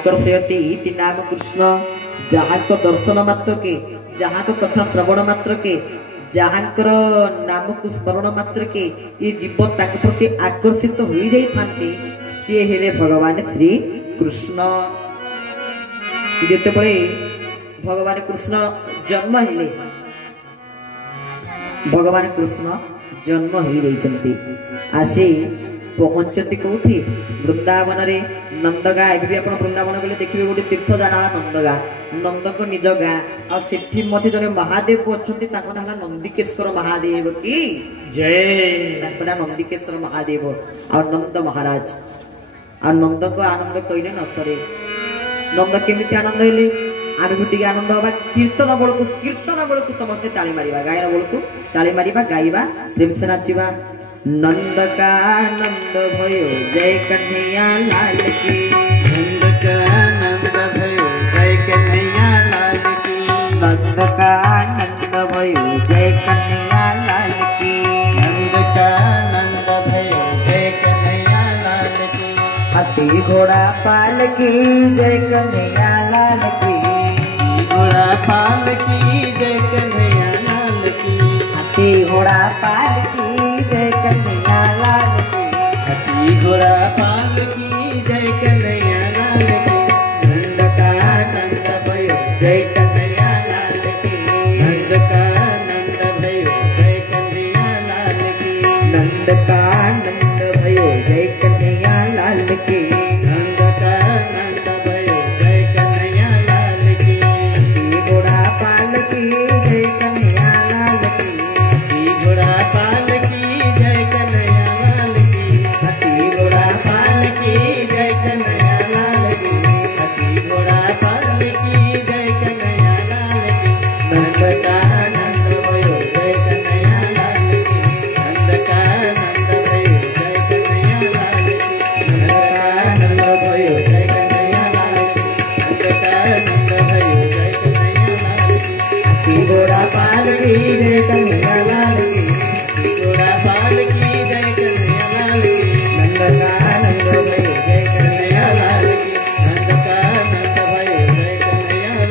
आकर्षयति इति नाम कृष्ण। जहाँ को दर्शन मात्र के, जहाँ को कथा श्रवण मात्र के, जहाँकर नाम को स्मरण मात्र के ये जीव ताक प्रति आकर्षित हो जाई थांती से हेले भगवान श्री कृष्ण। जेते बळे भगवान कृष्ण जन्म हेले, भगवान कृष्ण जन्म हो जाइछन्ति आसी पहुंचती कौठी वृंदावन रे नंदगा। एबी आपण वृंदावन गले देखिबे गोटे तीर्थ जाना नंदगा, नंद को निज गाँ आ सेठी मथे जने महादेव अछंती ताको नाम नंदिकेश्वर महादेव की जय। ताको नाम नंदिकेश्वर महादेव और नंद महाराज और नंद को आनंद कइले न सरे। नंद केमिति आनंद हेले आमे भी आनंद हवा। कीर्तन बल को समस्ते ताली मारिबा, गायन बल को ताली मारिबा, गाइबा, प्रेम से नाचिबा। नंद का नंद भयो जय कन्हैया लाल की, नंद का नंद भयो जय कन्हैया लाल की, नंद का नंद भयो जय कन्हैया लाल की, नंद का नंद भयो जय कन्हैया लाल की। हाथी घोड़ा पाल की जय कन्हैया लाल की, घोड़ा पाल की जय कन्हैया लाल की, हाथी घोड़ा पाल की जय कन्हैया लाल की, हाथी घोड़ा पाल की जय कन्हैया लाल की। नंद का नंद भयो जय कन्हैया लाल की, नंद का नंद भयो जय कन्हैया लाल की, नंद का नंद भयो जय कन्हैया लाल की, नंद का नंद भयो जय कन्हैया लाल की। घोड़ा पाल की जय कन्हैया लाल की, हाथी घोड़ा पाल की जय कन्हैया लाल की, हाथी घोड़ा पाल की जय कन्हैया लाल की, हाथी घोड़ा पाल की जय कन्हैया लाल की। नंद का नंद भयो जय कन्हैया लाल की, नंद का नंद भयो जय कन्हैया लाल की, नंद का नंद भयो जय कन्हैया लाल की, नंद का नंद भयो जय कन्हैया लाल की। हाथी घोड़ा पाल की जय कन्हैया लाल की, हाथी घोड़ा पाल की जय कन्हैया लाल की, नंद का नंद भयो जय कन्हैया लाल की। नंद का नंद भयो जय कन्हैया लाल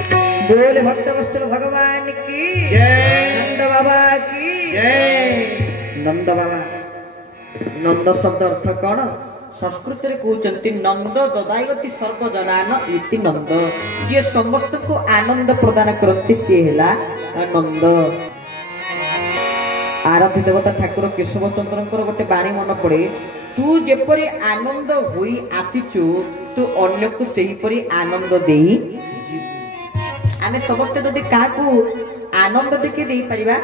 की। बोल भक्त वत्सल भगवान की जय। नंद बाबा की जय। नंद बाबा। नंद शब्द अर्थ कौन? संस्कृत रे कहउचंती नंद ददायति सर्वजनान इति नंद। जे समस्त को आनंद प्रदान करती से हेला नंद। आराध्य देवता ठाकुर केशव चंद्रंकर गोटे बाणी मन पड़े, तू जेपरी आनंद होई आसीचु तू अन्य को सेही परी आनंद देई आमे समस्त जदि काकू आनंद देखि देई परिबा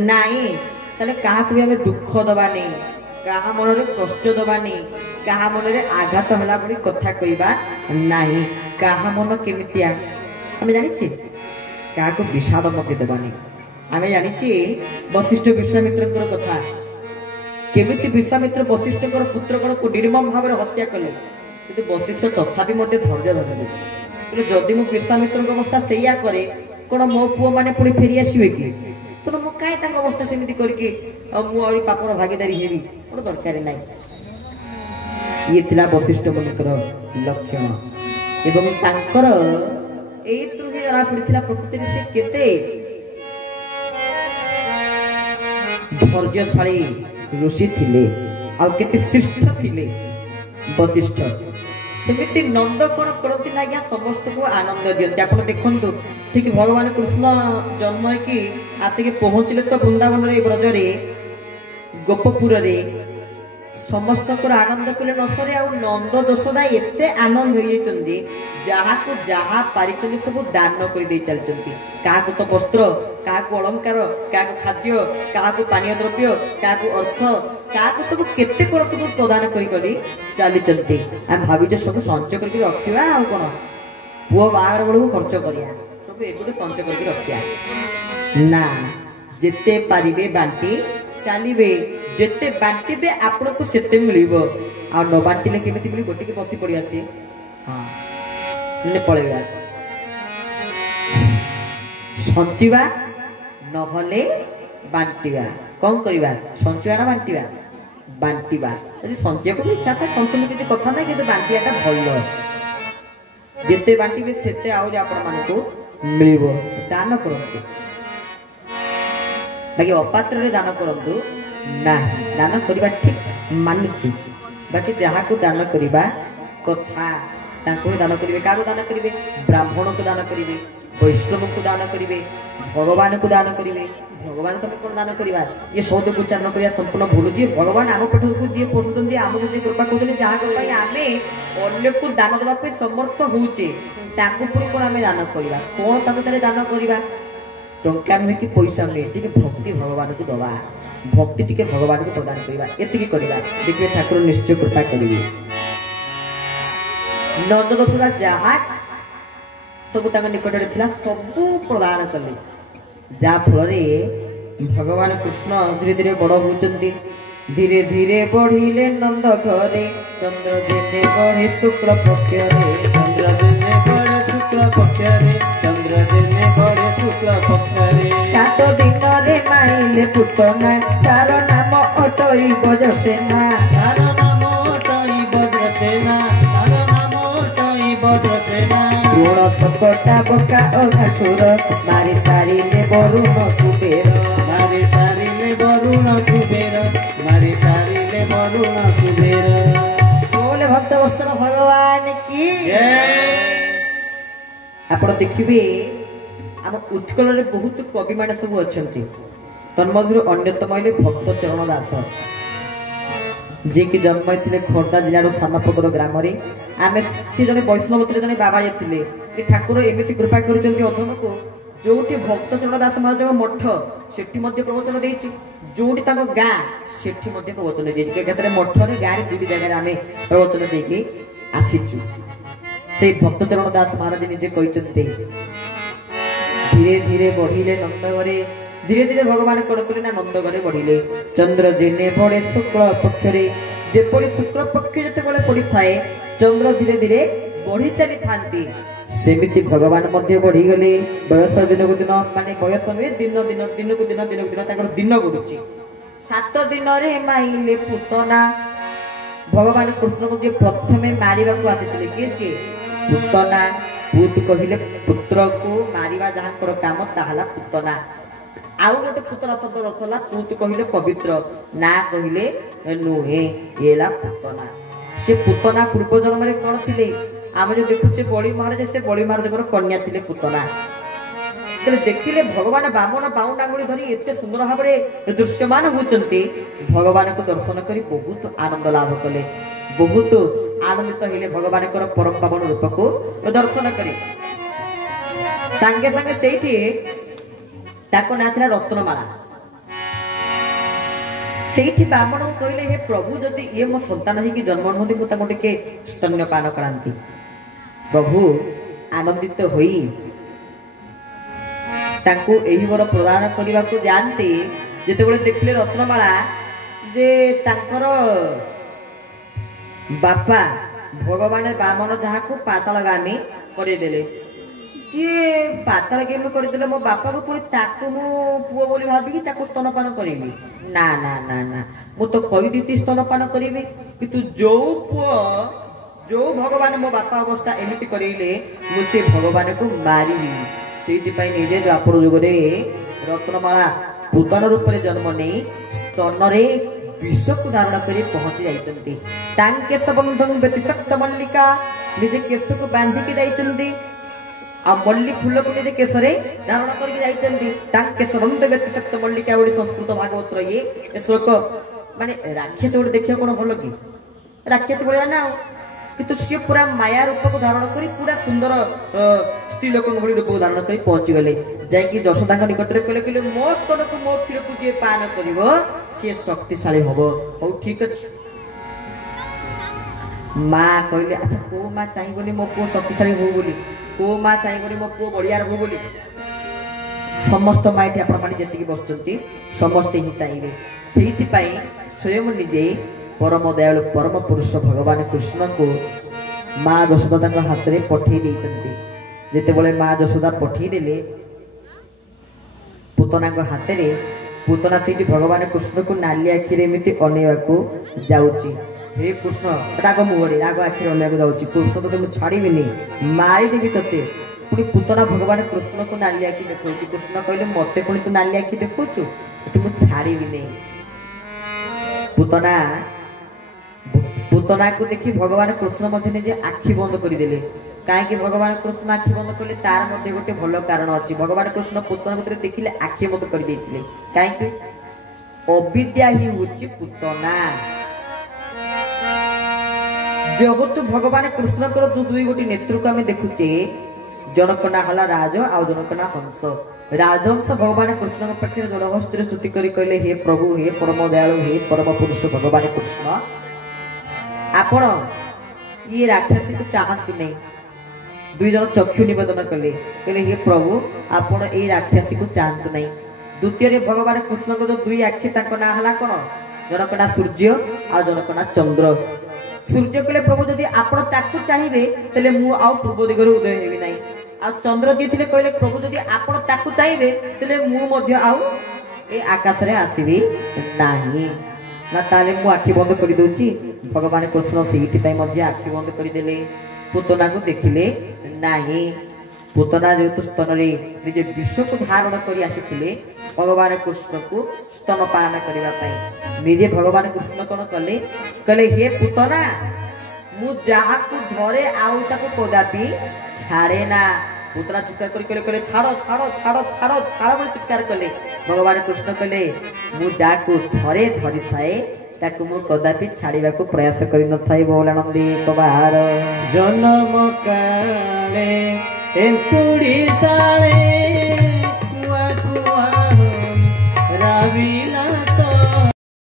नाही तले काकू भी आमे दुख दबा नै, काहा मन रे कष्ट दबा नै, काहा मन रे आघात होला बडी कथा कहिबा नाही। काहा मन केमितिया आमे जानि छी, काकू विषाद मते दबा नै। आमे जानि छी वशिष्ठ विश्वामित्रकर कथा, केमिति विश्वामित्र वशिष्ठकर पुत्रगण को निर्मम भाव हत्या कले, किंतु वशिष्ठ तथापि मते धैर्य धरले। जदि मु विश्वामित्र अवस्था सैया करे कोन मो पुओ माने पुणी फेरी आसीबे कि, तो मु काहे ताक अवस्था सेमिति करके मु और पापर भागीदारी हेबी, कोन दरकार नै। ये थिला वशिष्ठ मुनिकर लक्षण एवं तांकर एइत्रु ही जरा पड़िथिला प्रकृति रे से केते धैर्यशाली ऋषि थिले आ केते श्रेष्ठ थिले वशिष्ठ। सेमिति नंद कोन करती ना आज्ञा समस्त को आनंद दियंती। आपण देखंतु ठीक भगवान कृष्ण जन्म की आसिके पहुंचले तो वृंदावन रे ब्रज रे गोपपुर रे समस्त को आनंद कले नसरे आ नंद यशोदा एते आनंद होई जंदी जहा को जहा पारिचंदी सब दान कर दे चलचंती। का को तो वस्त्र, का को अलंकार, का को खाद्य, का को पानीय द्रव्य, का को अर्थ, का को सब केते कोन सब प्रदान करी करी चली चलती। हम भाबी जे सब संचय करके रखिबा आ कोन पुओ बागर बळू खर्च करिया, सब एगुटे संचय करके रखिया ना। जेते पारिबे बांटी चलिबे, जेते बांटीबे आपण को सेते मिलिबो आ न बांटीले केमिति मिली गोटी के बसी पड़ी आसी। हां ने पळेगा संचिबा नहले बांटीबा। कोन करिबा? संचिबा ना बांटीबा? बांटीबा। यदि संचय को इच्छा था संचय में किछ कथा नै, किंतु बांटीयाटा भलो ଯେତେ ବାଣ୍ଟିବେ ସେତେ ଆହୁରି ଆପଣମାନଙ୍କୁ ମିଳିବ। ଦାନ କରନ୍ତୁ, ବାକି ଅପାତ୍ରରେ ଦାନ କରନ୍ତୁ ନାହିଁ। ଦାନ କରିବା ଠିକ ମାନୁଛୁ, ବାକି ଯାହାକୁ ଦାନ କରିବା କଥା ତାଙ୍କୁ ଦାନ କରିବେ। କାହାକୁ ଦାନ କରିବେ? ବ୍ରାହ୍ମଣକୁ ଦାନ କରିବେ, ବୈଷ୍ଣବଙ୍କୁ ଦାନ କରିବେ, ଭଗବାନଙ୍କୁ ଦାନ କରିବେ। ଭଗବାନଙ୍କୁ ଆମେ କଣ ଦାନ କରିବା? ଇଏ ଶବ୍ଦକୁ ଉଚ୍ଚାରଣ କରିବା ସମ୍ପୂର୍ଣ୍ଣ ଭୁଲ। ଯିଏ ଭଗବାନ ଆମ ପେଟକୁ ଯିଏ ପୋଷୁଛନ୍ତି, ଆମକୁ ଯିଏ କୃପା କରୁଛନ୍ତି, ଯାହାକୁ ପାଇଁ ଆମେ ଅନ୍ୟକୁ ଦାନ ଦେବା ପାଇଁ ସମର୍ଥ ହଉଛେ, ତାକୁ ପୁଣି କଣ ଆମେ ଦାନ କରିବା? କଣ ତାକୁ ତାହେଲେ ଦାନ କରିବା? ଟଙ୍କା ନୁହେଁ କି ପଇସା ନୁହେଁ, ଟିକେ ଭକ୍ତି ଭଗବାନକୁ ଦବା, ଭକ୍ତି ଟିକେ ଭଗବାନଙ୍କୁ ପ୍ରଦାନ କରିବା, ଏତିକି କରିବା। ଦେଖିବେ ଠାକୁର ନିଶ୍ଚୟ କୃପା କରିବେ। ନନ୍ଦ ଯଶୋଦା ଯାହା ସବୁ ତାଙ୍କ ନିକଟରେ ଥିଲା ସବୁ ପ୍ରଦାନ କଲେ, ଯାହା ଫଳରେ ଭଗବାନ କୃଷ୍ଣ ଧୀରେ ଧୀରେ ବଡ ହଉଛନ୍ତି। ଧୀରେ ଧୀରେ ବଢିଲେ ନନ୍ଦ ଘରେ, ଚନ୍ଦ୍ର ଯେନେ ବଢେ ଶୁକ୍ଳ ପକ୍ଷରେ, ଚନ୍ଦ୍ର ଦିନେ ବଢେ ଶୁକ୍ଳ ପକ୍ଷରେ, ଚନ୍ଦ୍ର ଦିନେ ବଢେ ଶୁକ୍ଳ ପକ୍ଷରେ। 7 ଦିନରେ ମାଇଲେ ପୁତନା, ସାର ନାମ ଅଟଇ ବଜସେନା। ତାର ନାମ ଅଟଇ ବଜ୍ରସେନା, ତାର ନାମ ଅଟଇ ବଜ୍ରସେନା। ଗୁଣ ସକଟା ବକା ଅଘାସୁର, ମାରି ତାରିଲେ ବରୁଣ କୁବେର। ମାରି ତାରିଲେ ବରୁଣ କୁବେର, ମାରି ତାରିଲେ ବରୁଣ କୁବେର। ବୋଲେ ଭକ୍ତ ବସ୍ତ୍ର ଭଗବାନ କି ଆପଣ ଦେଖିବେ ଆମ ଉତ୍କଳରେ ବହୁତ କବି ମାନେ ସବୁ ଅଛନ୍ତି। ତନ୍ମଧ୍ୟରୁ ଅନ୍ୟତମ ହେଲେ ଭକ୍ତ ଚରଣ ଦାସ, ଯିଏକି ଜନ୍ମ ହେଇଥିଲେ ଖୋର୍ଦ୍ଧା ଜିଲ୍ଲାର ସାନପୋଖର ଗ୍ରାମରେ। ଆମେ ସେ ଜଣେ ବୈଷ୍ଣବ ଥିଲେ, ଜଣେ ବାବା ଥିଲେ। ଏ ଠାକୁର ଏମିତି କୃପା କରୁଛନ୍ତି ଅଧମକୁ, ଯୋଉଠି ଭକ୍ତ ଚରଣ ଦାସ ମହାରାଜଙ୍କ ମଠ ସେଠି ମଧ୍ୟ ପ୍ରବଚନ ଦେଇଛି, ଯୋଉଠି ତାଙ୍କ ଗାଁ ସେଠି ମଧ୍ୟ ପ୍ରବଚନ ଦେଇଛି। ଏକାଥରେ ମଠରେ ଗାଁରେ ଦୁଇଟି ଜାଗାରେ ଆମେ ପ୍ରବଚନ ଦେଇକି ଆସିଛୁ। ସେଇ ଭକ୍ତ ଚରଣ ଦାସ ମହାରାଜ ନିଜେ କହିଛନ୍ତି, ଧୀରେ ଧୀରେ ବଢିଲେ ନନ୍ଦ ଘରେ। ଧୀରେ ଧୀରେ ଭଗବାନ କଣ କଲେ ନା ନନ୍ଦ ଘରେ ବଢିଲେ। ଚନ୍ଦ୍ର ଯେନେ ବଢେ ଶୁକ୍ଳ ପକ୍ଷରେ, ଯେପରି ଶୁକ୍ଳ ପକ୍ଷ ଯେତେବେଳେ ପଡିଥାଏ ଚନ୍ଦ୍ର ଧୀରେ ଧୀରେ ବଢି ଚାଲିଥାନ୍ତି, ସେମିତି ଭଗବାନ ମଧ୍ୟ ବଢିଗଲେ। ବୟସ ଦିନକୁ ଦିନ, ମାନେ ବୟସ ନୁହେଁ, ଦିନ ଦିନ ଦିନକୁ ଦିନ ଦିନକୁ ଦିନ ତାଙ୍କର ଦିନ ବଢୁଛି। 7 ଦିନରେ ମାଇଲେ ପୁତନା। ଭଗବାନ କୃଷ୍ଣଙ୍କୁ ଯିଏ ପ୍ରଥମେ ମାରିବାକୁ ଆସିଥିଲେ କିଏ? ସିଏ ପୁତନା। ପୁତ କହିଲେ ପୁତ୍ରକୁ ମାରିବା, ଯାହାଙ୍କର କାମ ତାହା ହେଲା ପୁତନା। ଆଉ ଗୋଟେ ପୁତନା ଶବ୍ଦ ଅର୍ଥ ହେଲା ପୁତ କହିଲେ ପବିତ୍ର, ନା କହିଲେ ନୁହେଁ, ଇଏ ହେଲା ପୁତନା। ସେ ପୁତନା ପୂର୍ବ ଜନ୍ମରେ କଣ ଥିଲେ? ଆମେ ଯୋଉ ଦେଖୁଛେ ବଳି ମହାରାଜ, ସେ ବଳି ମହାରାଜଙ୍କର କନ୍ୟା ଥିଲେ ପୁତନା। ଦେଖିଲେ ଭଗବାନ ବାମନ ବାଉଣ୍ଡ ଆଙ୍ଗୁଳି ଧରି ଏତେ ସୁନ୍ଦର ଭାବରେ ଦୃଶ୍ୟମାନ ହଉଛନ୍ତି। ଭଗବାନଙ୍କୁ ଦର୍ଶନ କରି ବହୁତ ଆନନ୍ଦ ଲାଭ କଲେ, ବହୁତ ଆନନ୍ଦିତ ହେଲେ ଭଗବାନଙ୍କର ପରମ ପାବନ ରୂପକୁ ଦର୍ଶନ କରି। ସାଙ୍ଗେ ସାଙ୍ଗେ ସେଇଠି ତାଙ୍କ ନାଁ ଥିଲା ରତ୍ନମାଳା। ସେଇଠି ବାମନଙ୍କୁ କହିଲେ, ହେ ପ୍ରଭୁ, ଯଦି ଇଏ ମୋ ସନ୍ତାନ ହେଇକି ଜନ୍ମ ହୁଅନ୍ତି, ମୁଁ ତାଙ୍କୁ ଟିକେ ସ୍ତନ୍ୟପାନ କରାନ୍ତି। ପ୍ରଭୁ ଆନନ୍ଦିତ ହୋଇ ତାଙ୍କୁ ଏହି ବର ପ୍ରଦାନ କରିବାକୁ ଯାଆନ୍ତି। ଯେତେବେଳେ ଦେଖିଲେ ରତ୍ନମାଳା ଯେ ତାଙ୍କର ବାପା ଭଗବାନ ବାମନ ଯାହାକୁ ପାତାଳଗାମୀ କରିଦେଲେ, ଯିଏ ପାତାଳଗାମୀ କରିଦେଲେ ମୋ ବାପାକୁ, ପୁଣି ତାକୁ ମୁଁ ପୁଅ ବୋଲି ଭାବିକି ତାକୁ ସ୍ତନପାନ କରିବି? ନା ନା ନା ନା, ମୁଁ ତ କହିଦେଇଛି ସ୍ତନପାନ କରିବି, କିନ୍ତୁ ଯୋଉ ପୁଅ ଯୋଉ ଭଗବାନ ମୋ ବାପା ଅବସ୍ଥା ଏମିତି କରେଇଲେ, ମୁଁ ସେ ଭଗବାନକୁ ମାରିବି। ସେଇଥିପାଇଁ ନିଜେ ଦ୍ୱାପର ଯୁଗରେ ରତ୍ନମାଳା ପୁତନ ରୂପରେ ଜନ୍ମ ନେଇ ସ୍ତନରେ ବିଷକୁ ଧାରଣ କରି ପହଞ୍ଚି ଯାଇଛନ୍ତି। ତାଙ୍କେ ସବନ୍ଧଂ ବ୍ୟତିଶକ୍ତ ମଲ୍ଲିକା, ନିଜେ କେଶକୁ ବାନ୍ଧିକି ଯାଇଛନ୍ତି, ଆଉ ମଲ୍ଲି ଫୁଲକୁ ନିଜେ କେଶରେ ଧାରଣ କରିକି ଯାଇଛନ୍ତି। ତାଙ୍କେ ସବନ୍ଧ ବ୍ୟତିଶକ୍ତ ମଲ୍ଲିକା ବୋଲି ସଂସ୍କୃତ ଭାଗବତର ଇଏ ଶ୍ଲୋକ। ମାନେ ରାକ୍ଷସ ଗୋଟେ ଦେଖିବାକୁ କଣ ଭଲ କି? ରାକ୍ଷସ ଭଳିଆ ନା, କିନ୍ତୁ ସିଏ ପୁରା ମାୟା ରୂପକୁ ଧାରଣ କରି ପୁରା ସୁନ୍ଦର ସ୍ତ୍ରୀ ଲୋକଙ୍କ ଭଳି ରୂପକୁ ଧାରଣ କରି ପହଞ୍ଚି ଗଲେ। ଯାଇକି ଯଶୋଦାଙ୍କ ନିକଟରେ କହିଲେ, କହିଲେ ମୋ ସ୍ତନକୁ ମୋ କ୍ଷୀରକୁ ଯିଏ ପାନ କରିବ ସିଏ ଶକ୍ତିଶାଳୀ ହବ। ହଉ ଠିକ ଅଛି। ମା କହିଲେ, ଆଚ୍ଛା କୋଉ ମା ଚାହିଁବନି ମୋ ପୁଅ ଶକ୍ତିଶାଳୀ ହଉ ବୋଲି? କୋଉ ମା ଚାହିଁବନି ମୋ ପୁଅ ବଢିଆର ହଉ ବୋଲି? ସମସ୍ତ ମା ଏଠି ଆପଣ ମାନେ ଯେତିକି ବସୁଛନ୍ତି ସମସ୍ତେ ହିଁ ଚାହିଁବେ। ସେଇଥିପାଇଁ ସ୍ୱୟଂ ନିଜେ ପରମ ଦୟାଳୁ ପରମ ପୁରୁଷ ଭଗବାନ କୃଷ୍ଣଙ୍କୁ ମା ଯଶୋଦା ତାଙ୍କ ହାତରେ ପଠେଇ ଦେଇଛନ୍ତି। ଯେତେବେଳେ ମା ଯଶୋଦା ପଠେଇ ଦେଲେ ପୁତନାଙ୍କ ହାତରେ, ପୁତନା ସେଇଠି ଭଗବାନ କୃଷ୍ଣକୁ ନାଲି ଆଖିରେ ଏମିତି ଅନେଇବାକୁ ଯାଉଛି। हे कृष्ण राग मुहरे राग आखिर अनेक जाऊँ कृष्ण तोते मुझे छाड़बी मारिदेवी तोते पुणी पुतना भगवान कृष्ण को नाली आखि देखा कृष्ण कहले मत पुणी तू नाली आखि देखु तू मुझे छाड़बी पुतना पुतना को देखी भगवान कृष्ण मध्य निजे आखि बंद करदेले कहीं भगवान कृष्ण आखि बंद कले तार मध्य गोटे भल कारण अच्छी भगवान कृष्ण पुतना को देखिले आखि बंद कर देइतिले कहीं अविद्या ही होची पुतना जब तू भगवान कृष्ण को जो दुई गोटी नेत्र को आम देखुचे जनक ना हला राज आ जनक ना हंस राजहंस भगवान कृष्ण पाखे जोड़हस्त्र स्तुति करी कहले हे प्रभु हे परम दयालु हे परम पुरुष भगवान कृष्ण आपण ये राक्षसी को चाहतु नहीं दुई जन चक्षु निवेदन कले कहले हे प्रभु आपण ये राक्षसी को चाहतु नहीं द्वितीय भगवान कृष्ण को जो दुई आखि ना हला कौन जनक ना सूर्य आ जनक ना चंद्र सूर्य कहले प्रभु जदि आपण ताकू चाहिए तेले मु आउ पूर्व दिगरे उदय हेबी नाही आ चंद्र जी थिले कहले प्रभु जदि आपण ताकू चाहिए तेले मु मध्य आउ ए आकाश रे आसीबी नाही ना ताले मु आखि बंद कर दोची भगवान कृष्ण सेठी पई मध्य आखि बंद कर देले पुतना को देखिले नाही पुतना जेतु स्तन रे निजे विश्व को धारण करी आसीथिले भगवान कृष्ण को स्तन पान करबा पई निजे भगवान कृष्ण कोन कले कले हे पुतना मु जहा को धरे आउ ताको कोदापि छाड़े ना पुतना चित्कार करी कले छाड़ो छाड़ो छाड़ो छाड़ो छाड़ो बोली चित्कार कले भगवान कृष्ण कले मु जा को धरे धरि थाए ताको मु कदापि छाड़ीबा को प्रयास करि न थाई बोलानंदी कबार जन्म काले एंतुड़ी साले